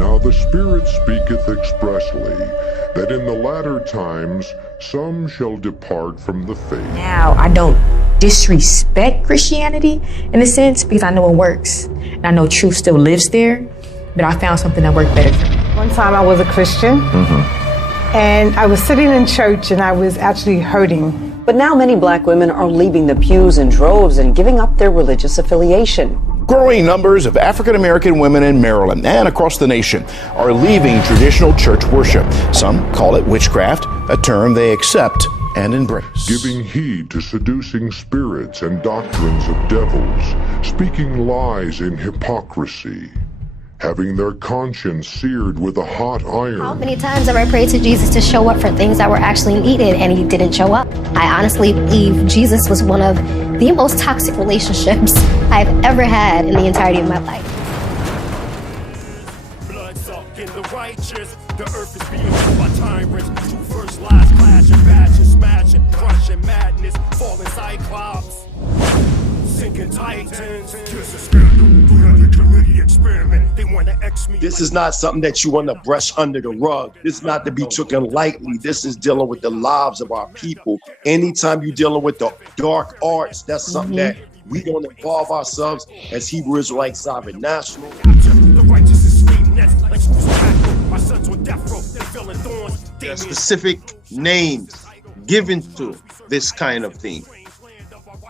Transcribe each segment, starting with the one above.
Now the Spirit speaketh expressly, that in the latter times some shall depart from the faith. Now, I don't disrespect Christianity in a sense because I know it works. And I know truth still lives there, but I found something that worked better for me. One time I was a Christian, and I was sitting in church and I was actually hurting. But now many black women are leaving the pews in droves and giving up their religious affiliation. Growing numbers of African American women in Maryland and across the nation are leaving traditional church worship. Some call it witchcraft, a term they accept and embrace. Giving heed to seducing spirits and doctrines of devils, speaking lies in hypocrisy, having their conscience seared with a hot iron. How many times have I prayed to Jesus to show up for things that were actually needed and he didn't show up? I honestly believe Jesus was one of the most toxic relationships I've ever had in the entirety of my life. Blood sucking the righteous, the earth is being ruled by tyrants. Two first lies clashing, bashing, smashing, crushing madness, falling cyclops. Sinking titans, kiss a scandal, 300 committee experiment. They want to X me. This is not something that you want to brush under the rug. This is not to be taken lightly. This is dealing with the lives of our people. Anytime you're dealing with the dark arts, that's something that we don't involve ourselves as Hebrew Israelite Sovereign National. The righteous is sleep next, like my sons on death row, they feeling thorns. There are specific names given to this kind of thing,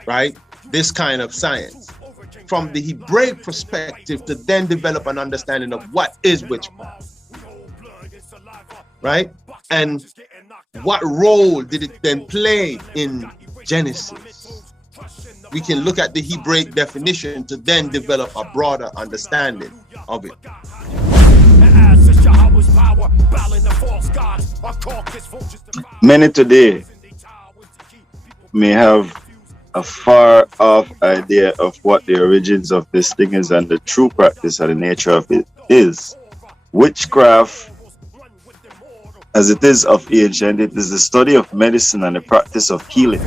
right? This kind of science, from the Hebraic perspective, to then develop an understanding of what is witchcraft, right? And what role did it then play in Genesis? We can look at the Hebraic definition to then develop a broader understanding of it. Many today may have a far off idea of what the origins of this thing is and the true practice and the nature of it is. Witchcraft, as it is of ancient, it is the study of medicine and the practice of healing.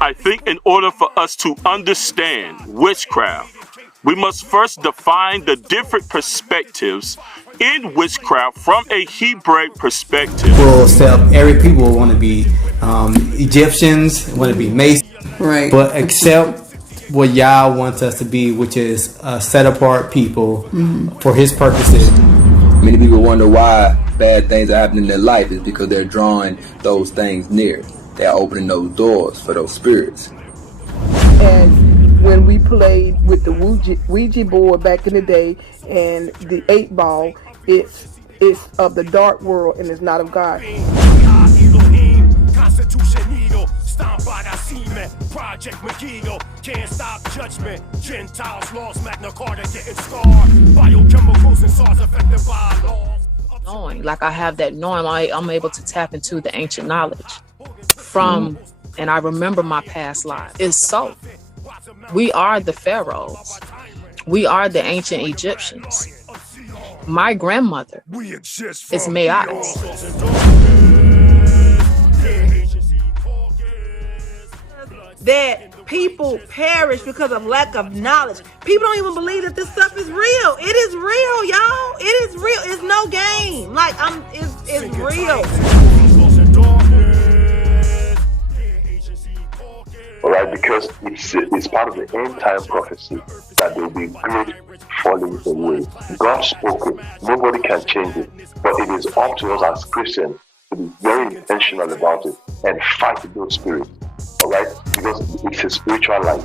I think in order for us to understand witchcraft, we must first define the different perspectives in witchcraft from a Hebraic perspective. Well, every people want to be Egyptians, want to be Masons, right? But accept what Yah wants us to be, which is a set apart people for His purposes. Many people wonder why bad things are happening in their life is because they're drawing those things near. They're opening those doors for those spirits. And when we played with the Ouija board back in the day and the 8-ball, it's of the dark world and it's not of God. Project McGeegle can't stop judgment. Gentiles lost, Magna Carta getting scarred. Biochemicals and SARS affected by laws. Knowing, like I have that knowing, I'm able to tap into the ancient knowledge from, and I remember my past life. It's so. We are the pharaohs. We are the ancient Egyptians. My grandmother is Mayats. That people perish because of lack of knowledge. People don't even believe that this stuff is real. It is real, y'all. It is real. It's no game. Like it's real. All right, because it's part of the end time prophecy that there will be great falling away. God spoke it. Nobody can change it. But it is up to us as Christians to be very intentional about it and fight those spirits. All right, because it's a spiritual life.